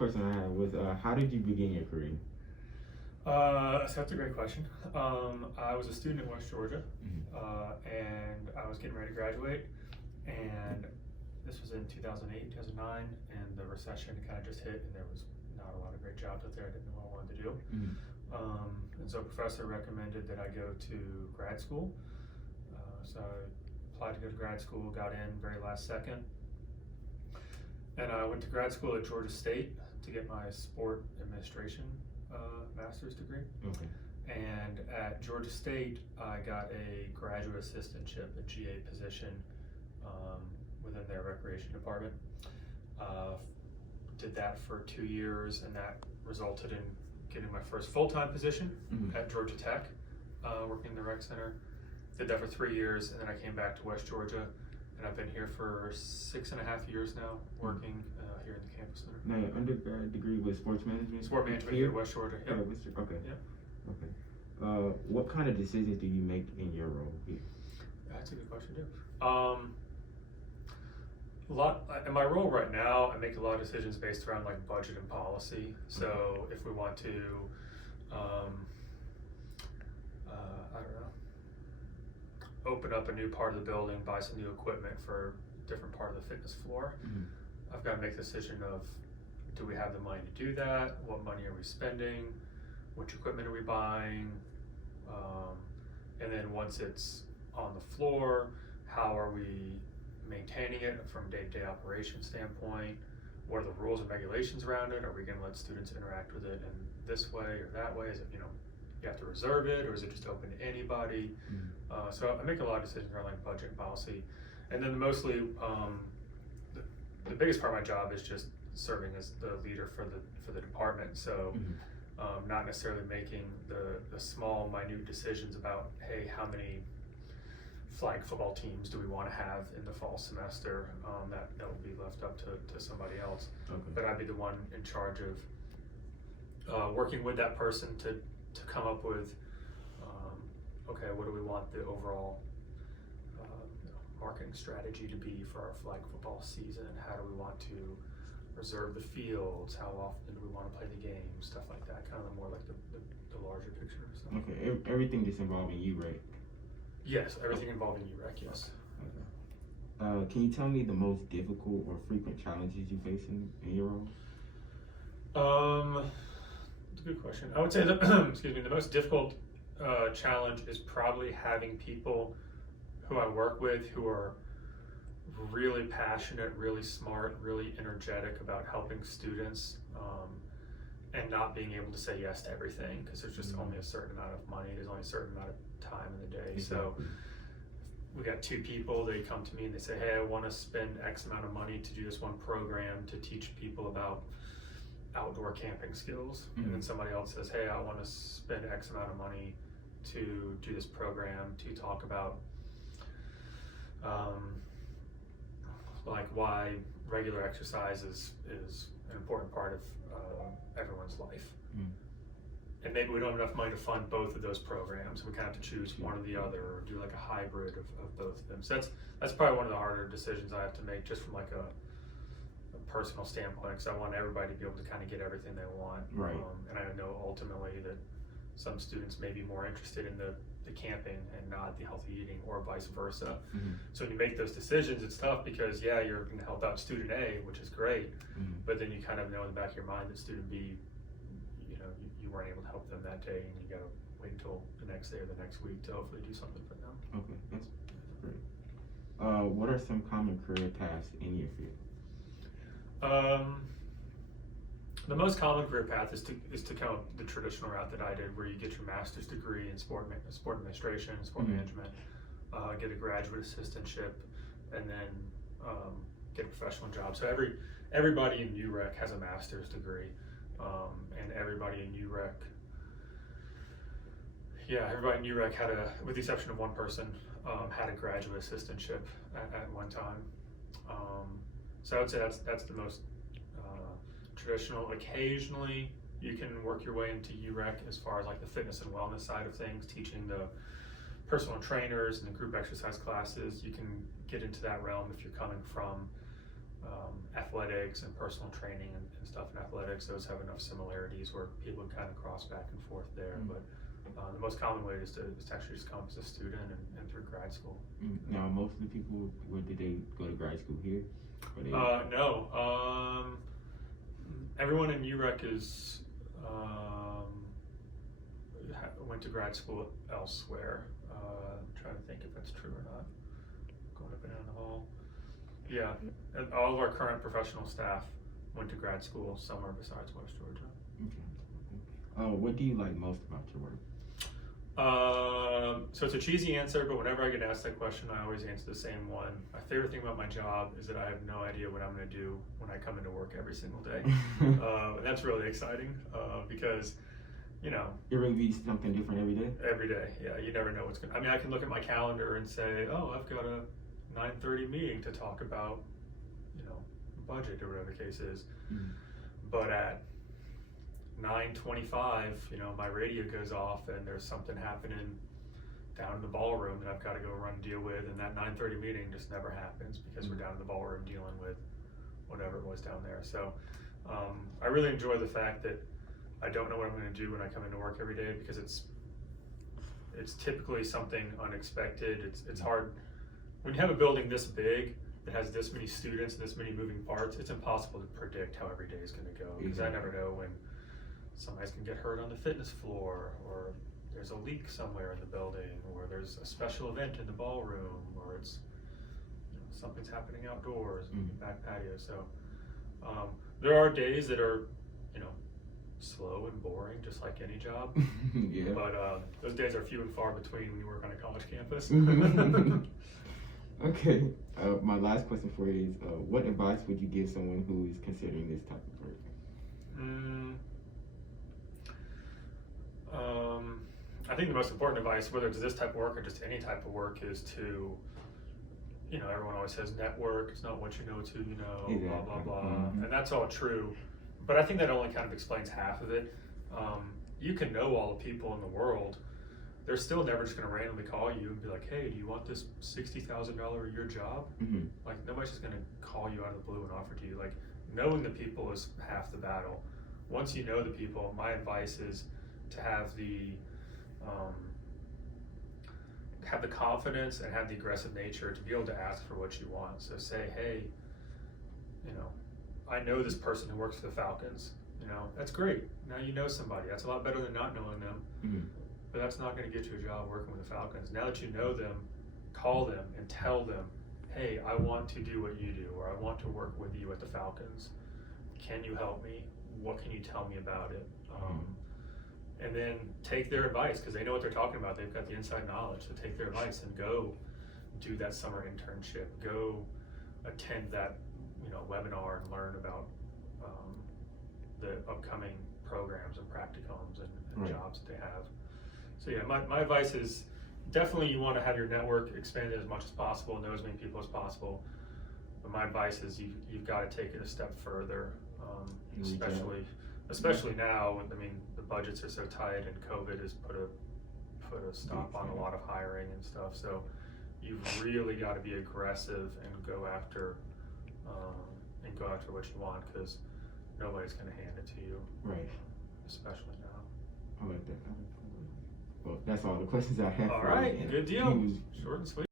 Question I had was, how did you begin your career? So that's a great question. I was a student in West Georgia, and I was getting ready to graduate, and this was in 2008, 2009, and the recession kind of just hit, and there was not a lot of great jobs out there. I didn't know what I wanted to do. And so a professor recommended that I go to grad school. So I applied to go to grad school, got in very last second, and I went to grad school at Georgia State to get my sport administration master's degree. Okay. And at Georgia State, I got a graduate assistantship, a GA position within their recreation department. Did that for 2 years, and that resulted in getting my first full-time position at Georgia Tech, working in the rec center. Did that for 3 years, and then I came back to West Georgia, and I've been here for 6.5 years now, working here in the campus center. Now, your undergrad degree was sports management? Sport management here at West Georgia. Yep. Okay. Yep. Okay. What kind of decisions do you make in your role here? That's a good question too. In my role right now, I make a lot of decisions based around like budget and policy. So if we want to, I don't know, open up a new part of the building, buy some new equipment for a different part of the fitness floor, I've got to make the decision of, do we have the money to do that? What money are we spending? Which equipment are we buying? And then once it's on the floor, how are we maintaining it from a day-to-day operation standpoint? What are the rules and regulations around it? Are we going to let students interact with it in this way or that way? Is it, you have to reserve it, or is it just open to anybody? So I make a lot of decisions around like budget and policy. And then mostly, the biggest part of my job is just serving as the leader for the department. So not necessarily making the small, minute decisions about, hey, how many flag football teams do we want to have in the fall semester? That will be left up to somebody else. Okay. But I'd be the one in charge of working with that person to come up with, okay, what do we want the overall marketing strategy to be for our flag football season? How do we want to reserve the fields? How often do we want to play the game? Stuff like that, kind of the more like the larger picture stuff. Okay, everything just involving you, right? Yes, everything involving UREC, yes. Okay. Can you tell me the most difficult or frequent challenges you face in your role? It's a good question. I would say that, excuse me, the most difficult challenge is probably having people who I work with who are really passionate, really smart, really energetic about helping students, and not being able to say yes to everything, because there's just only a certain amount of money, there's only a certain amount of time in the day. So we got 2 people, they come to me and they say, hey, I want to spend X amount of money to do this one program to teach people about outdoor camping skills. And then somebody else says, hey, I want to spend X amount of money to do this program to talk about like why regular exercise is an important part of everyone's life. And maybe we don't have enough money to fund both of those programs. We kind of have to choose one or the other, or do like a hybrid of both of them. So that's probably one of the harder decisions I have to make, just from like a personal standpoint, because I want everybody to be able to kind of get everything they want. Right. And I know ultimately that some students may be more interested in the camping and not the healthy eating, or vice versa. So when you make those decisions, it's tough, because yeah, you're going to help out student A, which is great, but then you kind of know in the back of your mind that student B, you weren't able to help them that day, and you got to wait until the next day or the next week to hopefully do something for them. Okay, that's great. What are some common career paths in your field? The most common career path is to kind of the traditional route that I did, where you get your master's degree in sport administration, sport management, get a graduate assistantship, and then get a professional job. So everybody in UREC has a master's degree, and everybody in UREC, had with the exception of one person, had a graduate assistantship at one time. So I would say that's the most traditional. Occasionally you can work your way into UREC as far as like the fitness and wellness side of things, teaching the personal trainers and the group exercise classes. You can get into that realm if you're coming from athletics and personal training and stuff in athletics, those have enough similarities where people can kind of cross back and forth there. But the most common way is to actually just come as a student and through grad school. Now, most of the people, where did they go to grad school here? No. Everyone in UREC is went to grad school elsewhere. Trying to think if that's true or not. Going up and down the hall. Yeah, and all of our current professional staff went to grad school somewhere besides West Georgia. Okay. What do you like most about your work? So it's a cheesy answer, but whenever I get asked that question, I always answer the same one. My favorite thing about my job is that I have no idea what I'm going to do when I come into work every single day. And that's really exciting because, you know, it really be something different every day? Every day, yeah. You never know what's going to, I mean, I can look at my calendar and say, oh, I've got a 9:30 meeting to talk about, you know, budget or whatever the case is. But at 9:25, you know, my radio goes off and there's something happening down in the ballroom that I've got to go run and deal with, and that 9:30 meeting just never happens because we're down in the ballroom dealing with whatever it was down there. So I really enjoy the fact that I don't know what I'm going to do when I come into work every day, because it's typically something unexpected. It's hard when you have a building this big that has this many students and this many moving parts. It's impossible to predict how every day is going to go, because I never know when somebody's going to get hurt on the fitness floor, or there's a leak somewhere in the building, or there's a special event in the ballroom, or it's, you know, something's happening outdoors in the back patio. So there are days that are, you know, slow and boring, just like any job. Yeah. But those days are few and far between when you work on a college campus. Okay. My last question for you is, what advice would you give someone who is considering this type of work? I think the most important advice, whether it's this type of work or just any type of work, is to, you know, everyone always says network. It's not what you know, it's who you know, blah, blah, blah. And that's all true. But I think that only kind of explains half of it. You can know all the people in the world. They're still never just going to randomly call you and be like, hey, do you want this $60,000 a year job? Like, nobody's just going to call you out of the blue and offer to you. Like, knowing the people is half the battle. Once you know the people, my advice is to have the confidence and have the aggressive nature to be able to ask for what you want. So say, hey, you know, I know this person who works for the Falcons. You know, that's great. Now you know somebody. That's a lot better than not knowing them. But that's not going to get you a job working with the Falcons. Now that you know them, call them and tell them, hey, I want to do what you do, or I want to work with you at the Falcons. Can you help me? What can you tell me about it? And then take their advice, because they know what they're talking about. They've got the inside knowledge. So take their advice and go do that summer internship. Go attend that, you know, webinar and learn about the upcoming programs and practicums and jobs that they have. So yeah, my advice is definitely you want to have your network expanded as much as possible, know as many people as possible. But my advice is you've got to take it a step further, especially now. I mean, the budgets are so tight, and COVID has put a stop on a lot of hiring and stuff. So you've really got to be aggressive and go after what you want, because nobody's going to hand it to you. Right. Especially now. I like that. Well, that's all the questions I have. All right, good deal. Short and sweet.